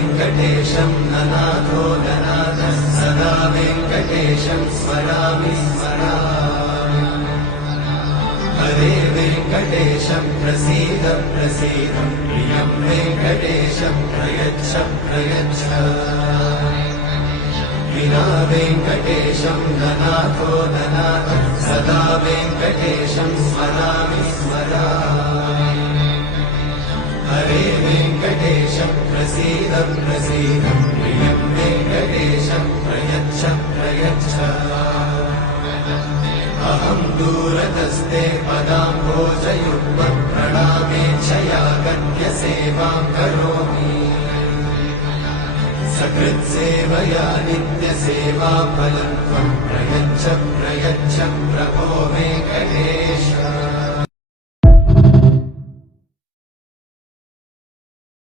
वेङ्कटेशं ननाथो ननाथः सदा वेङ्कटेशं स्मरामि स्मरामि हरे वेङ्कटेशं प्रसीद प्रसीद प्रियं वेङ्कटेशं प्रयच्छ प्रयच्छ विना वेङ्कटेशं ननाथो ननाथः सदा वेङ्कटेशं स्मरामि स्मरामि हरे वेङ्कटेशं प्रसीद प्रसीद प्रियं वेङ्कटेशं प्रयच्छ प्रयच्छ अहं दूरतस्ते पदाम्भोजयुग्मं प्रणामेच्छया गण्यसेवां करोमि सकृत्सेवया नित्यसेवाफलं त्वं प्रयच्छ प्रयच्छ प्रभो वेङ्कटेश।